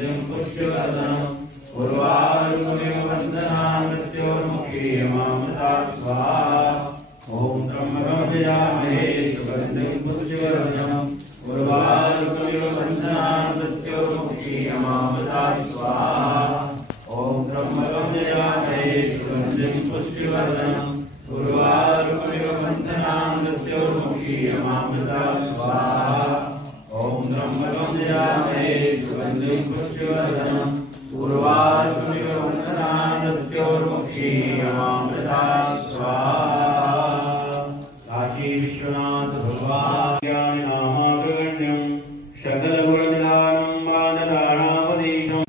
सुगन्धिं पुष्टिवर्धनम् उर्वारुकमिव वन्दनां मृत्योर्मुखी मामृता स्वाहा ॐ त्र्यम्बकं यजामहे सुगन्धिं पुष्टिवर्धनम् उर्वारुकमिव वन्दनां मृत्योर्मुखी मामृता स्वाहा ॐ त्र्यम्बकं यजामहे सुगन्धिं पुष्टिवर्धनम् उर्वारुकमिव वन्दनां मृत्योर्मुखी मामृता स्वाहा ॐ त्र्यम्बकं यजामहे सुगन्धिं पुष्टिवर्धनम् उर्वारुकमिव वन्दनां मृत्योर्मुखी मामृता स्वाहा काशी विश्वनाथ भगवान् ज्ञानिनामाग्रगण्यं सकलगुणनिधानं वानराणामधीशम्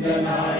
Jaya